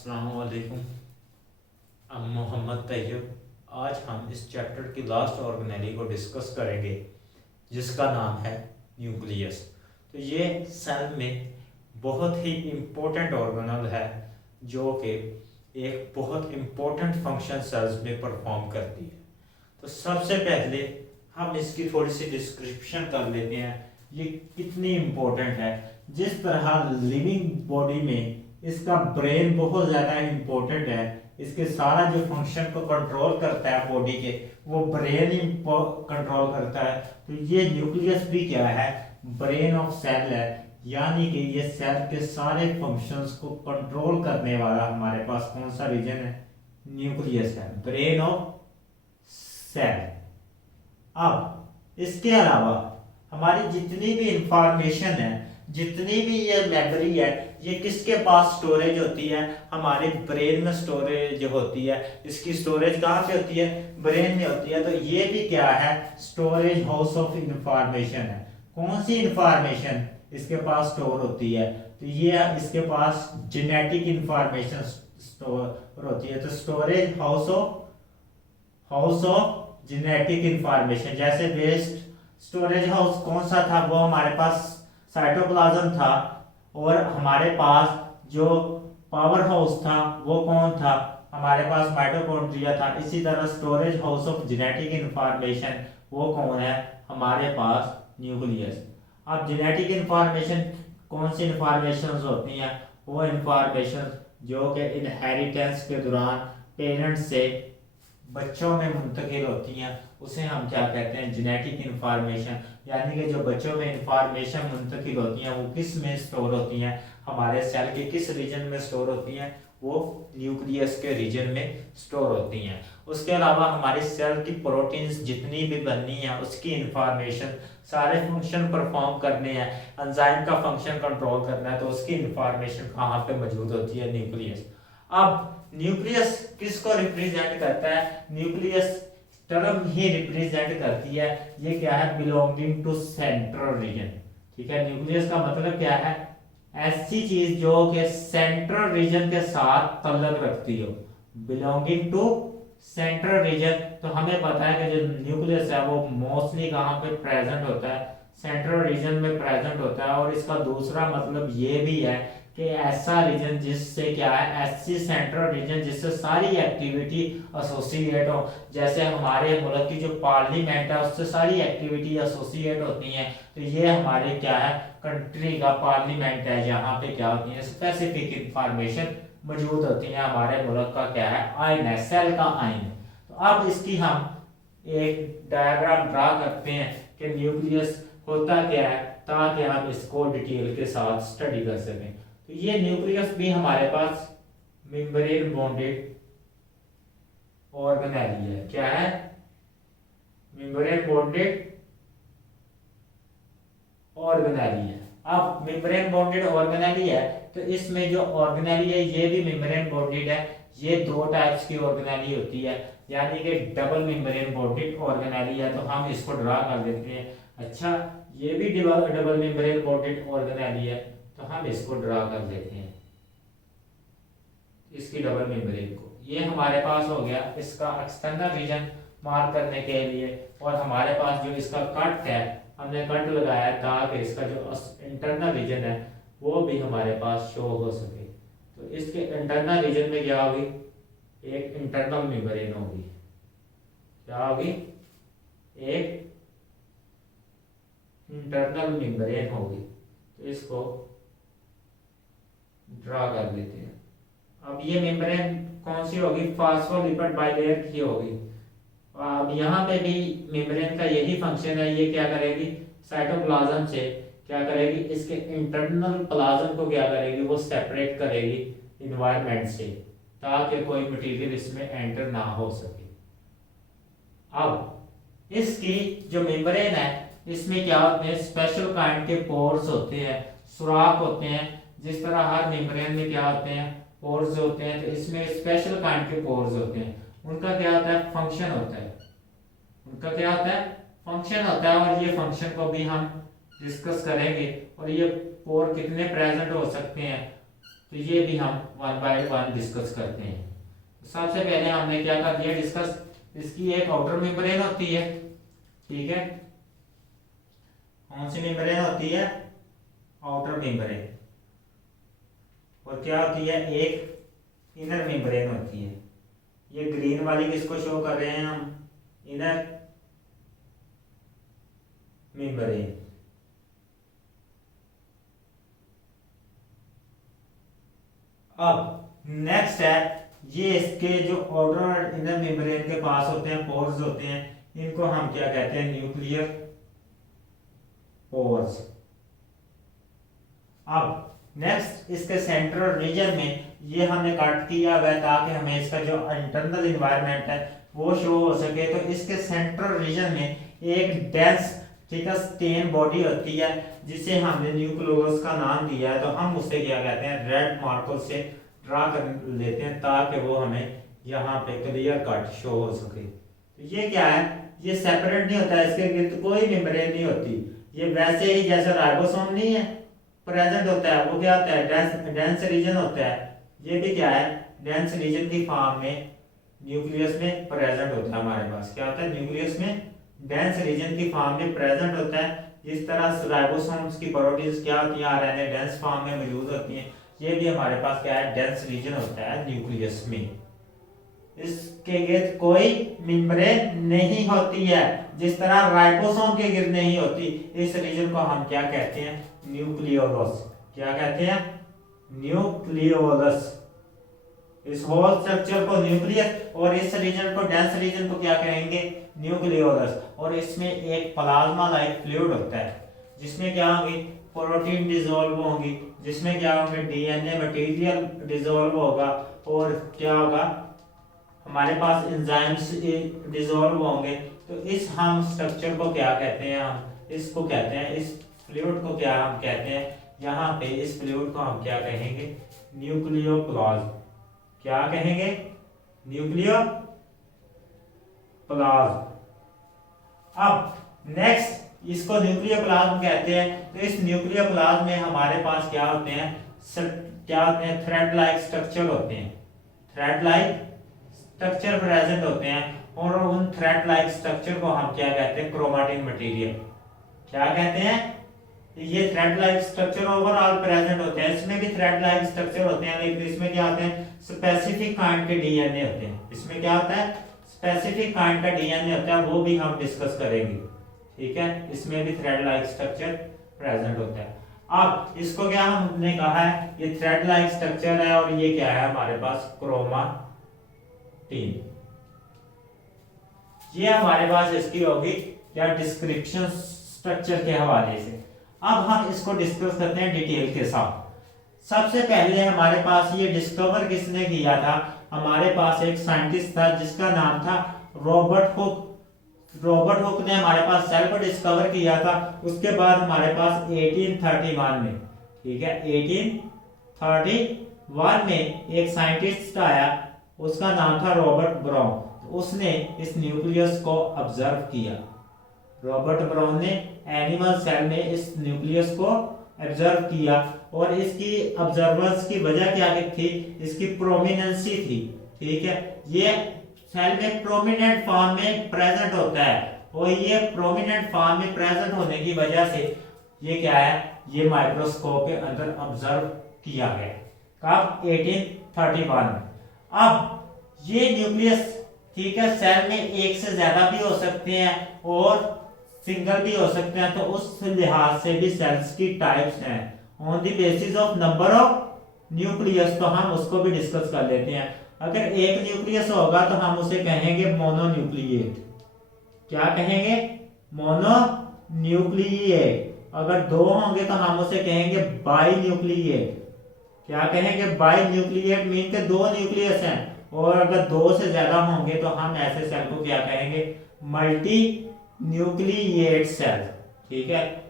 अस्सलामुअलैकुम। I'm मोहम्मद तैयब। आज हम इस चैप्टर की लास्ट ऑर्गेनेली को डिस्कस करेंगे जिसका नाम है न्यूक्लियस। तो ये सेल में बहुत ही इम्पोर्टेंट ऑर्गेनल है जो कि एक बहुत इम्पोर्टेंट फंक्शन सेल्स में परफॉर्म करती है। तो सबसे पहले हम इसकी थोड़ी सी डिस्क्रिप्शन कर लेते हैं, ये कितनी इम्पोर्टेंट है। जिस तरह लिविंग बॉडी में इसका ब्रेन बहुत ज़्यादा इम्पोर्टेंट है, इसके सारा जो फंक्शन को कंट्रोल करता है बॉडी के, वो ब्रेन ही कंट्रोल करता है। तो ये न्यूक्लियस भी क्या है, ब्रेन ऑफ सेल है, यानी कि ये सेल के सारे फंक्शंस को कंट्रोल करने वाला हमारे पास कौन सा रीजन है, न्यूक्लियस है, ब्रेन ऑफ सेल। अब इसके अलावा हमारी जितनी भी इंफॉर्मेशन है, जितनी भी ये मेमोरी है, ये किसके पास स्टोरेज होती है, हमारे ब्रेन में स्टोरेज होती है। इसकी स्टोरेज कहाँ पे होती है, ब्रेन में होती है। तो ये भी क्या है, स्टोरेज हाउस ऑफ इंफॉर्मेशन है। कौन सी इंफॉर्मेशन इसके पास स्टोर होती है, तो ये इसके पास जेनेटिक इंफॉर्मेशन स्टोर होती है। तो storage house of genetic information, जैसे वेस्ट स्टोरेज हाउस कौन सा था, वो हमारे पास साइटोप्लाज्म था, और हमारे पास जो पावर हाउस था वो कौन था, हमारे पास माइटोकॉन्ड्रिया था। इसी तरह storage house of genetic information वो कौन है, हमारे पास न्यूक्लियस। अब जेनेटिक इंफॉर्मेशन कौन सी इंफॉर्मेशन होती हैं, वो इंफॉर्मेशन जो कि इनहेरिटेंस के दौरान पेरेंट्स से बच्चों में मुंतकिल होती हैं, उसे हम क्या कहते हैं, जेनेटिक इंफॉर्मेशन। यानी कि जो बच्चों में इंफॉर्मेशन मुंतकिल होती हैं वो किस में स्टोर होती हैं, हमारे सेल के किस रीजन में स्टोर होती हैं, वो न्यूक्लियस के रीजन में स्टोर होती हैं। उसके अलावा हमारे सेल की प्रोटीन्स जितनी भी बननी है उसकी इंफॉर्मेशन, सारे फंक्शन परफॉर्म करने हैं, एंजाइम का फंक्शन कंट्रोल करना है, तो उसकी इंफॉर्मेशन कहाँ पे मौजूद होती है, न्यूक्लियस। अब न्यूक्लियस किसको रिप्रेजेंट करता है, न्यूक्लियस टर्म ही रिप्रेजेंट करती है, ये क्या है, बिलोंगिंग टू सेंट्रल रीजन। ठीक है, न्यूक्लियस का मतलब क्या है, ऐसी चीज जो कि सेंट्रल रीजन के साथ ताल्लुक रखती हो, बिलोंगिंग टू सेंट्रल रीजन। तो हमें पता है कि जो न्यूक्लियस है वो मोस्टली कहाँ पे प्रेजेंट होता है, सेंट्रल रीजन में प्रेजेंट होता है। और इसका दूसरा मतलब ये भी है कि ऐसा रीजन जिससे क्या है, ऐसी सेंट्रल रीजन जिससे सारी एक्टिविटी एसोसिएट हो। जैसे हमारे मुल्क की जो पार्लियामेंट है उससे सारी एक्टिविटी एसोसिएट होती हैं। तो ये हमारे क्या है, कंट्री का पार्लियामेंट है, यहाँ पे क्या होती है, स्पेसिफिक इंफॉर्मेशन मौजूद होती है। हमारे मुल्क का क्या है, आइन है, सेल का आइन। तो अब इसकी हम एक डायग्राम ड्रा करते हैं कि न्यूक्लियस होता क्या है, ताकि हम इसको डिटेल के साथ स्टडी कर सकें। तो ये न्यूक्लियस भी हमारे पास मेम्ब्रेन बॉन्डेड ऑर्गेनेली है। क्या है, मेम्ब्रेन बॉन्डेड ऑर्गेनेली है। अब मेम्ब्रेन बॉन्डेड ऑर्गेनेली है, तो इसमें जो ऑर्गेनेली है ये भी मेम्ब्रेन बॉन्डेड है। ये दो टाइप्स की ऑर्गेनेली होती है, यानी कि डबल मेम्ब्रेन बॉन्डेड ऑर्गेनेली है। तो हम इसको ड्रा कर देते हैं। अच्छा, ये भी डबल मेम्ब्रेन बॉन्डेड ऑर्गेनेली है, तो हम इसको ड्रा कर देते हैं, इसकी डबल मेम्ब्रेन को। ये हमारे पास हो गया इसका एक्सटर्नल रीजन मार्क करने के लिए। और हमारे पास जो इसका कट है, हमने कट लगाया ताकि इसका जो इंटरनल रीजन है वो भी हमारे पास शो हो सके। तो इसके इंटरनल रीजन में क्या होगी, एक इंटरनल मेम्ब्रेन होगी। क्या होगी, एक इंटरनल मेम्ब्रेन होगी। तो इसको ड्रा कर देते हैं। अब ये मेम्ब्रेन कौन सी होगी, फॉस्फोलिपिड बाइलेयर की होगी। अब यहाँ पे भी मेम्ब्रेन का यही फंक्शन है, ये क्या करेगी, साइटोप्लाज्म से क्या करेगी, इसके इंटरनल प्लाज्म को क्या करेगी, वो सेपरेट करेगी इन्वायरमेंट से, ताकि कोई मटेरियल इसमें एंटर ना हो सके। अब इसकी जो मेम्ब्रेन है इसमें क्या होते हैं, स्पेशल काइंड के पोर्स होते हैं, सुराख होते हैं। जिस तरह हर मेम्ब्रेन में क्या होते हैं, पोर्स होते हैं, तो इसमें स्पेशल काइंड के पोर्स होते हैं। उनका क्या होता है, फंक्शन होता है। उनका क्या होता है, फंक्शन होता है। और ये फंक्शन को भी हम डिस्कस करेंगे। और ये पोर कितने प्रेजेंट हो सकते हैं, तो ये भी हम वन बाय वन डिस्कस करते हैं। सबसे पहले हमने क्या कर दिया डिस्कस, इसकी एक आउटर मेम्ब्रेन होती है, ठीक है, कौन सी मेम्ब्रेन होती है, आउटर मेम्ब्रेन, और क्या होती है, एक इनर मेम्ब्रेन होती है। ये ग्रीन वाली किसको शो कर रहे हैं हम, इनर मेम्ब्रेन। अब नेक्स्ट है, ये इसके जो आउटर और इनर मेम्ब्रेन के पास होते हैं पोर्स होते हैं, इनको हम क्या कहते हैं, न्यूक्लियर पोर्स। अब नेक्स्ट इसके सेंट्रल रीजन में ये हमने कट किया हुआ है ताकि हमें इसका जो इंटरनल एनवायरनमेंट है वो शो हो सके। तो इसके सेंट्रल रीजन में एक डेंस, ठीक है, स्टेन बॉडी होती है जिसे हमने न्यूक्लियोलस का नाम दिया है। तो हम उसे क्या कहते हैं, रेड मार्कर से ड्रा कर लेते हैं ताकि वो हमें यहाँ पे क्लियर कट शो हो सके। तो ये क्या है, ये सेपरेट नहीं होता है, इसके गिर्द कोई मेम्ब्रेन नहीं होती। ये वैसे ही जैसे राइबोसोम नहीं है प्रेजेंट होता है, वो क्या होता है, डेंस रीजन होता है। ये भी क्या है, डेंस रीजन की फॉर्म में न्यूक्लियस में प्रेजेंट होता है। हमारे पास क्या होता है, न्यूक्लियस में डेंस रीजन की फॉर्म में प्रेजेंट होता है। जिस तरह राइबोसोम्स की प्रोटीन्स क्या होती हैं, आरएनए डेंस फॉर्म में मौजूद होती हैं, ये भी हमारे पास क्या है, डेंस रीजन होता है न्यूक्लियस में। इसके गिर्द कोई मेम्ब्रेन नहीं होती है, जिस तरह राइबोसोम के गिर्द नहीं होती। इस रीजन को हम क्या कहते हैं, न्यूक्लियोलस। क्या कहते हैं, न्यूक्लियोलस। इस होल स्ट्रक्चर को न्यूक्लियस और इस रीजन को, डेंस रीजन को क्या कहेंगे, न्यूक्लियोलस। और इसमें एक प्लाज्मा लाइक फ्लूइड होता है जिसमें क्या होगी, प्रोटीन डिसॉल्व होंगी, जिसमें क्या होंगे, डीएनए मटेरियल डिसॉल्व होगा, और क्या होगा, हमारे पास एंजाइम्स डिसॉल्व होंगे। तो इस हम स्ट्रक्चर को क्या कहते हैं, हम इसको कहते हैं, इस फ्लूइड को क्या हम कहते हैं, यहाँ पे इस फ्लूइड को हम क्या कहेंगे, न्यूक्लियोप्लाज्म। क्या कहेंगे, न्यूक्लियोप्लाज्म। अब नेक्स्ट इसको न्यूक्लियोप्लाज्म कहते हैं। तो इस न्यूक्लियोप्लाज्म में हमारे पास क्या होते हैं, क्या होते हैं, थ्रेड लाइक स्ट्रक्चर होते हैं, थ्रेड लाइक स्ट्रक्चर प्रेजेंट होते हैं। और उन थ्रेड लाइक स्ट्रक्चर को हम क्या कहते हैं, क्रोमेटिन मटेरियल। क्या कहते हैं, ये thread like structure overall present होते हैं। इसमें भी थ्रेड लाइक स्ट्रक्चर होते हैं, लेकिन इसमें क्या होते हैं, स्पेसिफिक काइंड के डीएनए होते हैं। इसमें क्या होता है, स्पेसिफिक काइंड का डीएनए होता है, वो भी हम डिस्कस करेंगे, ठीक है। इसमें भी थ्रेड लाइक स्ट्रक्चर प्रेजेंट होता है। अब इसको क्या हमने कहा है, ये थ्रेड लाइक स्ट्रक्चर है, और ये क्या है हमारे पास, क्रोमाटिन। ये हमारे पास इसकी होगी क्या, डिस्क्रिप्शन स्ट्रक्चर के हवाले से। अब हम इसको डिस्कस करते हैं डिटेल के साथ। सबसे पहले हमारे पास ये डिस्कवर किसने किया था, हमारे पास एक साइंटिस्ट था जिसका नाम था रॉबर्ट हुक। रॉबर्ट हुक ने हमारे पास सेल को डिस्कवर किया था। उसके बाद हमारे पास 1831 में, ठीक है, 1831 में एक साइंटिस्ट आया, उसका नाम था रॉबर्ट ब्राउन। उसने इस न्यूक्लियस को ऑब्जर्व किया। रॉबर्ट ब्राउन ने एनिमल सेल में इस न्यूक्लियस को ऑब्जर्व किया, और इसकी ऑब्जर्वेंस की वजह क्या थी, इसकी प्रोमिनेंसी थी, ठीक है। ये सेल में प्रोमिनेंट फॉर्म में प्रेजेंट होता है, और ये प्रोमिनेंट फॉर्म में प्रेजेंट होने की वजह से ये क्या है, ये माइक्रोस्कोप के अंदर ऑब्जर्व किया गया। कब, 1831 में। अब ये न्यूक्लियस, ठीक है, सेल में एक से ज्यादा भी हो सकते हैं और सिंगल भी हो सकते हैं। तो उस लिहाज से भी सेल्स की टाइप्स हैं on the basis of number of nucleus. तो हम उसको भी डिस्कस कर लेते हैं। अगर एक न्यूक्लियस होगा तो हम उसे कहेंगे मोनोन्यूक्लिएट। क्या कहेंगे, मोनोन्यूक्लिएट। अगर दो होंगे तो हम उसे कहेंगे बाई न्यूक्लिएट। क्या कहेंगे, बाई न्यूक्लिएट मीन के दो न्यूक्लियस हैं। और अगर दो से ज्यादा होंगे तो हम ऐसे सेल को क्या कहेंगे, मल्टी न्यूक्लिएट सेल, ठीक है।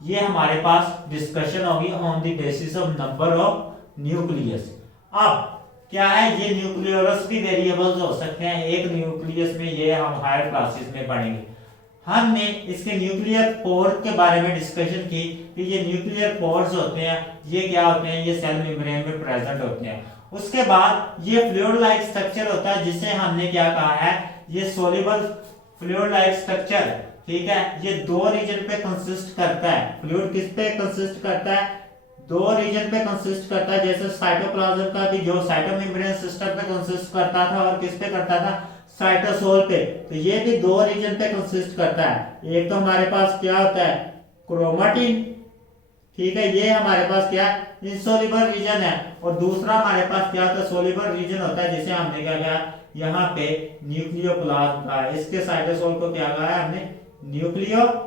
ये हमारे पास डिस्कशन होगी on the basis of number of nucleus. अब क्या है, ये न्यूक्लियोलस भी वेरिएबल्स हो सकते हैं। एक न्यूक्लियस में ये हम हायर क्लासेस में पढ़ेंगे। हमने इसके न्यूक्लियर पोर के बारे में डिस्कशन की कि ये न्यूक्लियर पोर्स होते हैं, ये क्या होते हैं, ये सेल मेम्ब्रेन में प्रेजेंट होते हैं। उसके बाद ये फ्लूइड लाइक स्ट्रक्चर होता है जिसे हमने क्या कहा है, ये सोल्यूबल फ्लूइड लाइक स्ट्रक्चर, ठीक है। ये दो रीजन पे कंसिस्ट करता है। फ्लूइड किस पे कंसिस्ट करता है, दो रीजन पे कंसिस्ट करता है। जैसे साइटोप्लाज्म का भी जो साइटोमेम्ब्रेन सिस्टम पे कंसिस्ट करता था और किस पे करता था, साइटोसोल पे। तो ये भी दो रीजन पे कंसिस्ट करता है। एक तो हमारे पास क्या होता है, क्रोमाटिन, ठीक है, ये हमारे पास क्या इंसोल्यूबल रीजन है। और दूसरा हमारे पास क्या होता है, सोल्यूबल रीजन होता है, जिसे हमने क्या किया यहाँ पे न्यूक्लियोप्लाज्म का, इसके साइटोसोल को क्या कहा है हमने, न्यूक्लियोप्लाज्म।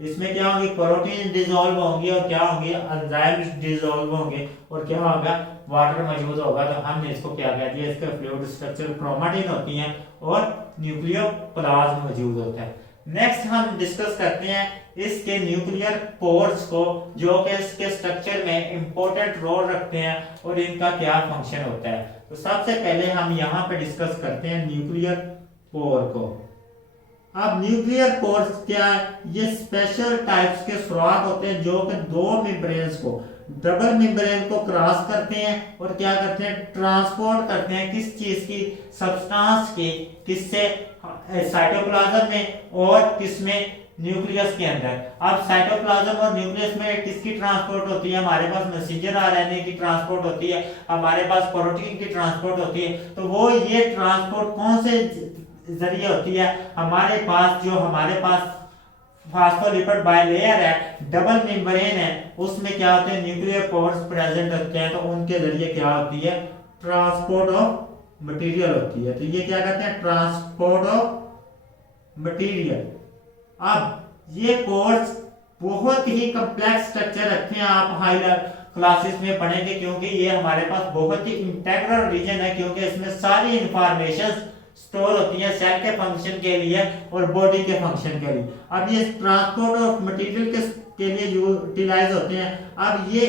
इसमें क्या होंगी, प्रोटीन डिसॉल्व होंगी और क्या होंगी, एंजाइम्स डिसॉल्व होंगे और क्या होगा, वाटर मौजूद होगा। तो हमने इसको क्या कह दिया, इसका फ्लूइड स्ट्रक्चर क्रोमाटिन होती है और न्यूक्लियोप्लाज्म मौजूद होता है। नेक्स्ट हम डिस्कस करते हैं इसके न्यूक्लियर पोर्स को, जो कि इसके स्ट्रक्चर में इंपॉर्टेंट रोल रखते हैं और इनका क्या फंक्शन होता है। तो सबसे पहले हम यहाँ पे डिस्कस करते हैं न्यूक्लियर पोर को। अब न्यूक्लियर पोर्स क्या है, ये स्पेशल टाइप्स के सुराख होते हैं जो कि दो मेम्ब्रेन्स को, डबल मेम्ब्रेन को क्रॉस करते हैं और क्या करते हैं, ट्रांसपोर्ट करते हैं किस चीज की, सब्सटेंस की, किससे, साइटोप्लाज्म में और किसमें, न्यूक्लियस के अंदर। अब साइटोप्लाज्म और न्यूक्लियस में किसकी ट्रांसपोर्ट होती है, हमारे पास मैसेंजर आरएनए की ट्रांसपोर्ट होती है, हमारे पास प्रोटीन की ट्रांसपोर्ट होती है। तो वो ये ट्रांसपोर्ट कौन से जरिए होती है, हमारे पास जो हमारे पास फास्फोलिपिड बाइलेयर है, डबल मेम्ब्रेन है, उसमें क्या होते हैं, न्यूक्लियर पोर्स प्रेजेंट होते हैं। तो उनके जरिए क्या होती है, ट्रांसपोर्ट ऑफ मटेरियल होती है। तो ये क्या कहते हैं, ट्रांसपोर्ट ऑफ मटेरियल। अब ये पोर्स बहुत ही कॉम्प्लेक्स स्ट्रक्चर रखते हैं, आप हाई क्लासेस में पढ़ेंगे, क्योंकि ये हमारे पास बहुत ही इंटेग्रल रीजन है, क्योंकि इसमें सारी इंफॉर्मेशन स्टोर होती है सेल के फंक्शन के लिए और बॉडी के फंक्शन के लिए। अब ये ट्रांसपोर्ट ऑफ मटेरियल के लिए यूटिलाइज होते हैं। अब ये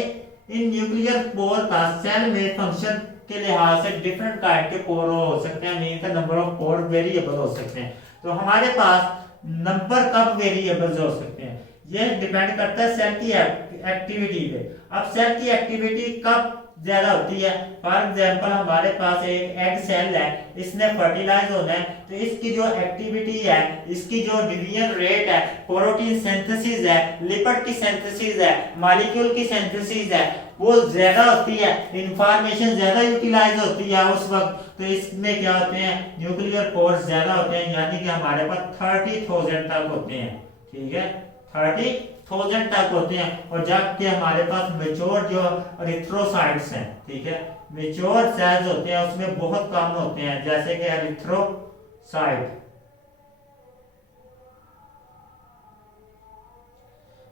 इन न्यूक्लियर पोर का सेल में फंक्शन के लिहाज से डिफरेंट काइंड के पोर हो सकते हैं, मीन का नंबर ऑफ पोर वेरिएबल हो सकते हैं। तो हमारे पास नंबर कब वेरिएबल्स हो सकते हैं, ये डिपेंड करता है सेल की एक्टिविटी पे। अब सेल की एक्टिविटी कब ज्यादा होती है, फॉर एग्जांपल हमारे पास एक एग सेल है, इसने फर्टिलाइज होना है, तो इसकी जो एक्टिविटी है, इसकी जो डिवीजन रेट है, प्रोटीन सिंथेसिस है, लिपिड की सिंथेसिस है, मॉलिक्यूल की सिंथेसिस है, वो ज्यादा होती है, इंफॉर्मेशन ज्यादा यूटिलाइज होती है उस वक्त। तो इसमें क्या होते हैं, न्यूक्लियर पोर्स ज्यादा होते हैं, यानी कि हमारे पास 30,000 तक होते हैं, ठीक है, 30,000 तक होते हैं। और जबकि हमारे पास मेच्योर जो एरिथ्रोसाइट्स हैं, ठीक है, मेच्योर सेल्स होते हैं, उसमें बहुत कम होते हैं, जैसे कि एरिथ्रोसाइट।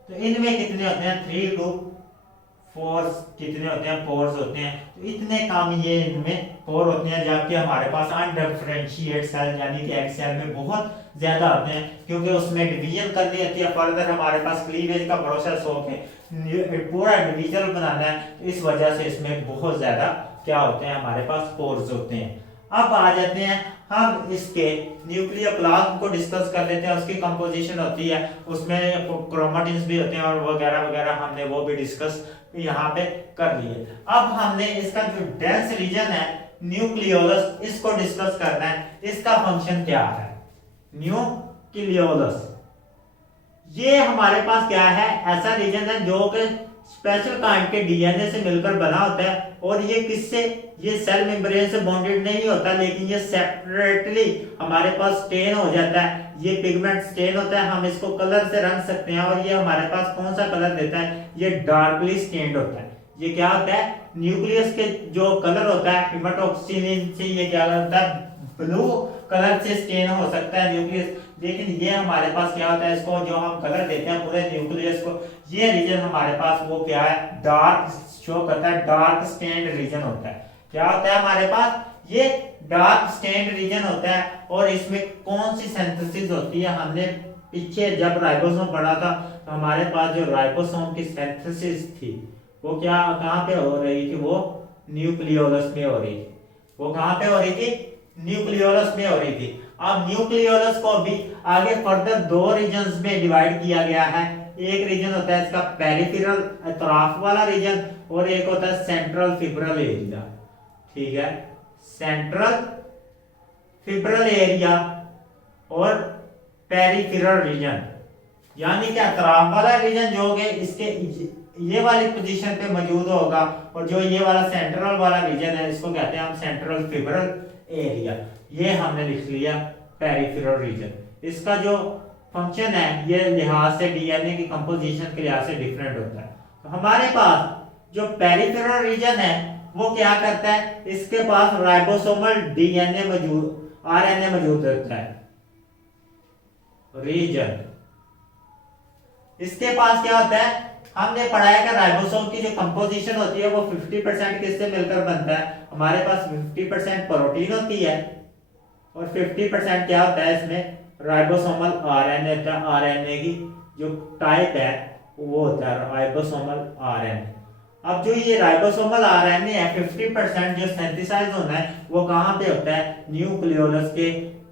तो इनमें कितने होते हैं, 3 to 4 कितने होते हैं, पोर्स होते हैं। तो इतने कम ये इनमें पोर होते हैं, जबकि हमारे पास अनडिफरेंशिएट सेल यानी कि एग सेल में बहुत ज्यादा होते हैं, क्योंकि उसमें डिवीजन करनी होती है। फर्दर हमारे पास क्लीवेज का प्रोसेस होके पूरा डिवीजन बनाना है, तो इस वजह से इसमें बहुत ज्यादा क्या होते हैं, हमारे पास पोर्स होते हैं। अब आ जाते हैं हम इसके न्यूक्लियर प्लाज्म को डिस्कस कर लेते हैं। उसकी कंपोजिशन होती है, उसमें क्रोमाटिन्स भी होते हैं और वगैरह वगैरह, हमने वो भी डिस्कस यहाँ पे कर लिए। अब हमने इसका जो डेंस रीजन है न्यूक्लियोलस, इसको डिस्कस करना है। इसका फंक्शन क्या है, न्यूक्लियोलस, ये हमारे पास क्या है, ऐसा रीजन है जो कि स्पेशल काइंड के डीएनए से मिलकर बना होता है। और ये किससे, ये सेल मेम्ब्रेन से बॉन्डेड नहीं होता, लेकिन ये सेपरेटली हमारे पास स्टेन हो जाता है। ये पिगमेंट स्टेन होता है, हम इसको कलर से रंग सकते हैं। और ये हमारे पास कौन सा कलर देता है, ये डार्कली स्टेन्ड होता है। ये क्या होता है, न्यूक्लियस के जो कलर होता है हेमाटोक्सिन से, ये क्या होता है, ब्लू कलर से स्टेन हो सकता है न्यूक्लियस। लेकिन ये हमारे पास क्या होता है, इसको जो हम कलर देते हैं पूरे न्यूक्लियस को, ये रीजन हमारे पास वो क्या है, डार्क शो करता है, डार्क स्टेन्ड रीजन होता है। क्या होता है हमारे पास, ये डार्क स्टेन्ड रीजन होता है। और इसमें कौन सी सिंथेसिस होती है, हमने पीछे जब राइबोसोम पढ़ा था, तो हमारे पास जो राइबोसोम की सिंथेसिस थी, वो क्या कहाँ पे हो रही थी, वो न्यूक्लियोलस में हो रही थी। वो कहाँ पे हो रही थी, न्यूक्लियोलस में हो रही थी। अब न्यूक्लियोलस को भी आगे फर्दर दो रीजन्स में डिवाइड किया गया है। एक रीजन होता है इसका पेरिफेरल अतराफ वाला रीजन और एक होता है सेंट्रल फिब्रल एरिया। ठीक है, सेंट्रल फिब्रल एरिया और पेरिफेरल रीजन, यानी कि अतराफ वाला रीजन जो होगा इसके ये वाली पोजीशन पे मौजूद होगा और जो ये वाला सेंट्रल वाला रीजन है इसको कहते हैं हम सेंट्रल फिब्रल एरिया। ये हमने लिख लिया पेरिफेरल रीजन। इसका जो फंक्शन है ये लिहाज से डीएनए की कंपोजिशन के लिहाज से डिफरेंट होता है। तो हमारे पास जो पेरिफेरल रीजन है वो क्या करता है, इसके पास राइबोसोमल डीएनए मौजूद आरएनए मौजूद रहता है रीजन। इसके पास क्या होता है, हमने पढ़ा है कि राइबोसोम की जो कंपोजिशन होती है वो 50% किससे मिलकर बनता है, हमारे पास 50% प्रोटीन होती है और 50% क्या होता है इसमें राइबोसोमल आरएनए। आरएनए की जो टाइप है वो होता है राइबोसोमल आरएनए। अब जो ये राइबोसोमल आरएनए है 50% जो सिंथेसाइज होना है वो कहाँ पे होता है, न्यूक्लियोलस के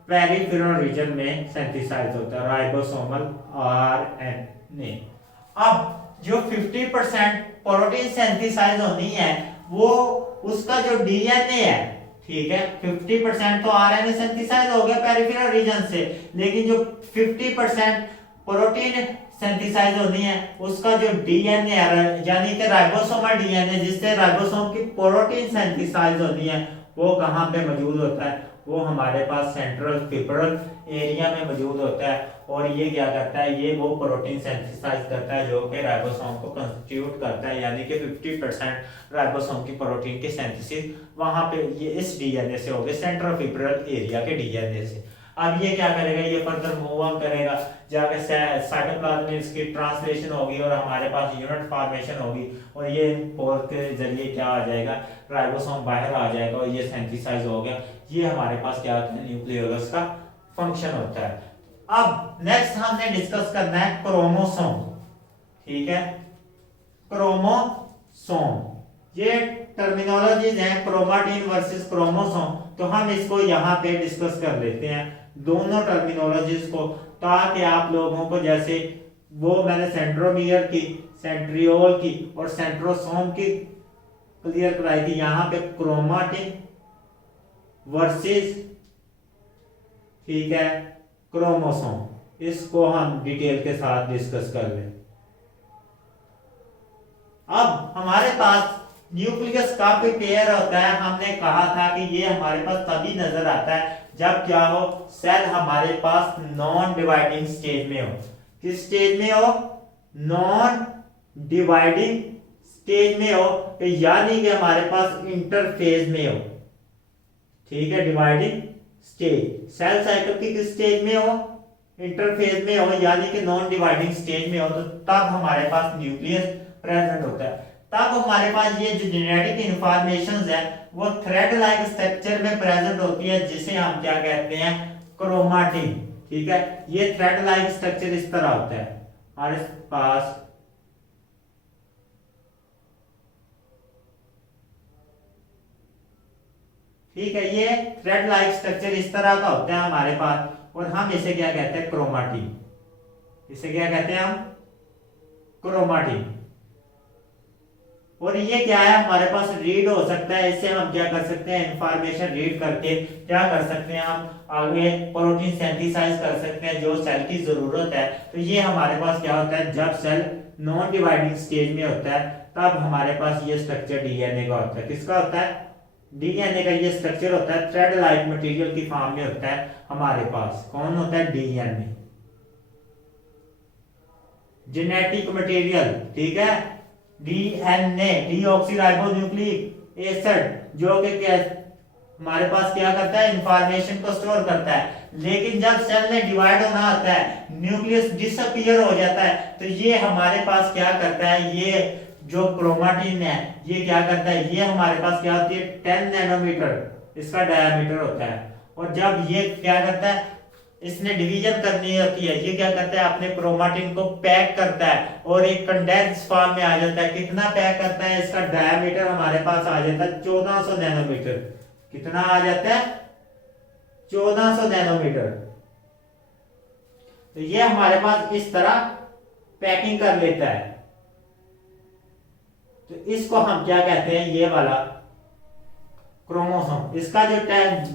पेरिफेरल रीजन में सिंथेसाइज होता है राइबोसोमल आरएनए। अब जो 50% प्रोटीन सिंथेसाइज होनी है वो उसका जो डीएनए है, ठीक है, 50% तो आरएनए सिंथेसाइज हो गया पेरिफेरल रीजन से, लेकिन जो 50% प्रोटीन सिंथेसाइज होनी है उसका जो डीएनए है यानी कि राइबोसोमल डीएनए जिससे राइबोसोम की प्रोटीन सिंथेसाइज होनी है वो कहाँ पे मौजूद होता है, वो हमारे पास सेंट्रल फिब्रल एरिया में मौजूद होता है। और ये क्या करता है, ये वो प्रोटीन सिंथेसाइज करता है जो कि राइबोसोम को कंस्टिट्यूट करता है, यानी कि 50% राइबोसोम की प्रोटीन की सिंथेसिस वहां पे ये इस डीएनए से होगी, सेंट्रल फिब्रल एरिया के डीएनए से। अब ये क्या करेगा, ये फर्दर मूव ऑन करेगा, जाके साइटोप्लाज्म में इसकी ट्रांसलेशन होगी और हमारे पास यूनिट फॉर्मेशन होगी और ये पोर के जरिए क्या आ जाएगा, राइबोसोम बाहर आ जाएगा और ये सिंथेसाइज हो गया। ये हमारे पास क्या होता है, न्यूक्लियोलस का फंक्शन होता है। अब नेक्स्ट हमने डिस्कस करना है क्रोमोसोम। ठीक है, क्रोमोसोम, ये टर्मिनोलॉजीज हैं क्रोमाटिन वर्सेस क्रोमोसोम, तो हम इसको यहाँ पे डिस्कस कर लेते हैं दोनों टर्मिनोलॉजीज को, ताकि आप लोगों को जैसे वो मैंने सेंट्रोमियर की, सेंट्रियोल की और सेंट्रोसोम की क्लियर कराई थी, यहाँ पे क्रोमाटिन वर्सेस, ठीक है, क्रोमोसोम, इसको हम डिटेल के साथ डिस्कस कर लें। अब हमारे पास न्यूक्लियस का भी पेयर होता है, हमने कहा था कि ये हमारे पास तभी नजर आता है जब क्या हो, सेल हमारे पास नॉन डिवाइडिंग स्टेज में हो। किस स्टेज में हो, नॉन डिवाइडिंग स्टेज में हो, तो यानी कि हमारे पास इंटरफेज में हो। ठीक है, डिवाइडिंग स्टेज, सेल साइकिल की किस स्टेज में हो, इंटरफेज में हो, यानी कि नॉन डिवाइडिंग स्टेज में हो, तो तब हमारे पास न्यूक्लियस प्रेजेंट होता है। तब हमारे पास ये जो जेनेटिक इंफॉर्मेशंस है वो थ्रेड लाइक स्ट्रक्चर में प्रेजेंट होती है, जिसे हम क्या कहते हैं, क्रोमाटिन। ठीक है, ये थ्रेड लाइक स्ट्रक्चर इस तरह होता है हमारे पास। ठीक है, ये थ्रेड लाइक स्ट्रक्चर इस तरह का होता है हमारे पास और हम इसे क्या कहते हैं, क्रोमाटिन। इसे क्या कहते हैं हम, क्रोमाटिन। और ये क्या है, हमारे पास रीड हो सकता है, इससे हम क्या कर सकते हैं, इंफॉर्मेशन रीड करके क्या कर सकते हैं, हम आगे प्रोटीन सिंथेसाइज कर सकते हैं जो सेल की जरूरत है। तो ये हमारे पास क्या होता है, जब सेल नॉन डिवाइडिंग स्टेज में होता है तब हमारे पास ये स्ट्रक्चर डीएनए का होता है। किसका होता है, डीएनए का ये स्ट्रक्चर होता है, थ्रेड लाइक मटेरियल की फॉर्म में होता है हमारे पास। कौन होता है, डीएनए, जेनेटिक मटेरियल। ठीक है, डीएनए, डीऑक्सीराइबोन्यूक्लिक एसिड, जो कि हमारे पास क्या करता है, इंफॉर्मेशन को स्टोर करता है। लेकिन जब सेल में डिवाइड होना होता है, न्यूक्लियस डिसअपीयर हो जाता है, तो ये हमारे पास क्या करता है, ये जो क्रोमाटिन है ये क्या करता है, ये हमारे पास क्या होती है, 10 नैनोमीटर इसका डायमीटर होता है। और जब ये क्या करता है, इसने डिवीजन करनी होती है, ये क्या करता है, अपने क्रोमाटिन को पैक करता है और एक कंडेंस फॉर्म में आ जाता है। कितना पैक करता है, इसका डायमीटर हमारे पास आ जाता है 1400 नैनोमीटर। कितना आ जाता है, 1400 नैनोमीटर। तो ये हमारे पास इस तरह पैकिंग कर लेता है। तो इसको हम क्या कहते हैं, ये वाला क्रोमोसोम। इसका जो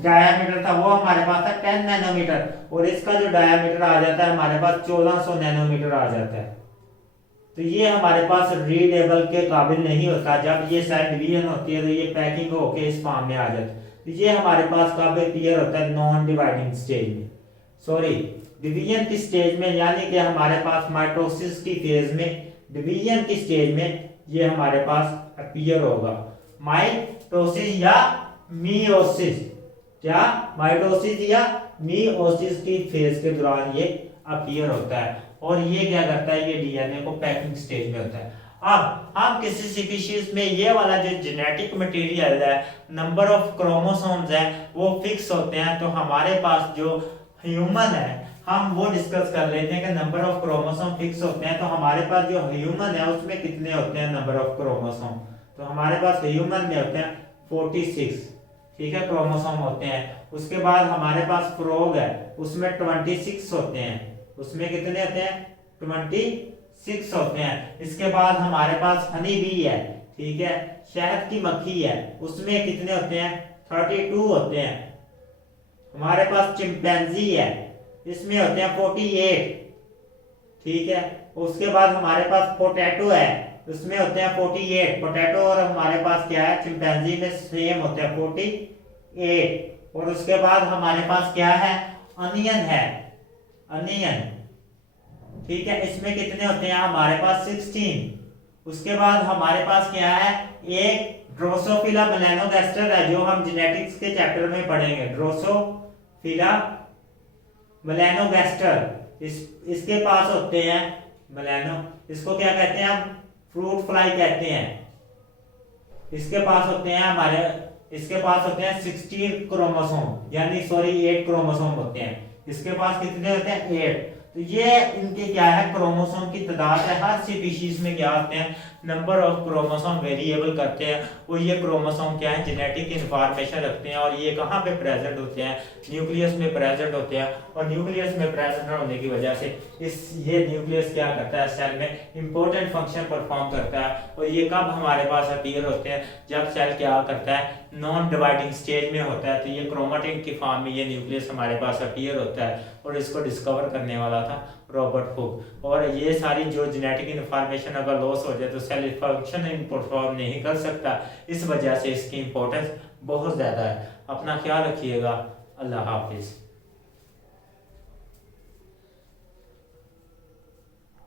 डायामीटर था वो हमारे पास था 10 नैनोमीटर, और इसका जो डायामीटर आ जाता है हमारे पास 1400 नैनोमीटर आ जाता है। तो ये हमारे पास रीडेबल के काबिल नहीं होता। जब ये सेल डिवीजन होती है तो ये पैकिंग होके इस फॉर्म में आ जाता है। तो ये हमारे पास कब अपीयर होता है, नॉन डिवाइडिंग स्टेज में, सॉरी डिवीजन की स्टेज में, यानी कि हमारे पास माइटोसिस की फेज में, डिवीजन की स्टेज में ये हमारे पास अपीयर होगा। माइटोसिस या मियोसिस, क्या माइटोसिस या मियोसिस की फेज के दौरान ये अपीयर होता है, और ये क्या करता है, ये डीएनए को पैकिंग स्टेज में होता है। अब हम किसी स्पीशीज में ये वाला जो जेनेटिक मटेरियल है, नंबर ऑफ क्रोमोसोम्स है, वो फिक्स होते हैं। तो हमारे पास जो ह्यूमन है, हम वो डिस्कस कर लेते हैं कि नंबर ऑफ क्रोमोसोम फिक्स होते हैं। तो हमारे पास जो ह्यूमन है उसमें कितने होते हैं नंबर ऑफ क्रोमोसोम, तो हमारे पास ह्यूमन में होते हैं 46, ठीक है, क्रोमोसोम होते हैं। उसके बाद हमारे पास फ्रॉग है, उसमें 26 होते हैं। उसमें कितने होते हैं, 26 होते हैं। इसके बाद हमारे पास हनी बी है, ठीक है, शहद की मक्खी है, उसमें कितने होते हैं, 32 होते हैं। हमारे पास चिंपैंजी है, इसमें होते हैं 48, ठीक है। उसके बाद हमारे पास पोटैटो है, उसमें होते हैं 48। पोटैटो और हमारे पास क्या है, चिंपैंजी में सेम होते हैं 48। और उसके बाद हमारे पास क्या है, अनियन है, अनियन, ठीक है, इसमें कितने होते हैं हमारे पास 16। उसके बाद हमारे पास क्या है, एक ड्रोसोफिला मेलानोगास्टर है, जो हम जेनेटिक्स के चैप्टर में पढ़ेंगे। ड्रोसोफिला मेलानोगास्टर, इसके पास होते हैं मेलानो, इसको क्या कहते हैं हम, फ्रूट फ्लाई कहते हैं। इसके पास होते हैं हमारे, इसके पास होते हैं 16 क्रोमोसोम, यानी सॉरी 8 क्रोमोसोम होते हैं। इसके पास कितने होते हैं, 8। तो ये इनके क्या है, क्रोमोसोम की तादाद है। हर स्पीशीज में क्या होते हैं, नंबर ऑफ क्रोमोसोम वेरिएबल करते हैं। और ये क्रोमोसोम क्या है, जेनेटिक इंफॉर्मेशन रखते हैं। और ये कहाँ पे प्रेजेंट होते हैं, न्यूक्लियस में प्रेजेंट होते हैं। और न्यूक्लियस में प्रेजेंट होने की वजह से ये न्यूक्लियस क्या करता है, सेल में इंपॉर्टेंट फंक्शन परफॉर्म करता है। और ये कब हमारे पास अपीयर होते हैं, जब सेल क्या करता है, नॉन डिवाइडिंग स्टेज में होता है। तो ये क्रोमेटिन की फॉर्म में ये न्यूक्लियस हमारे पास अपीयर होता है। और इसको डिस्कवर करने वाला था रॉबर्ट हुक। और ये सारी जो जेनेटिक इंफॉर्मेशन अगर लॉस हो जाए तो सेल फंक्शन परफॉर्म नहीं कर सकता। इस वजह से इसकी इंपॉर्टेंस बहुत ज़्यादा है। अपना ख्याल रखिएगा। अल्लाह हाफिज़।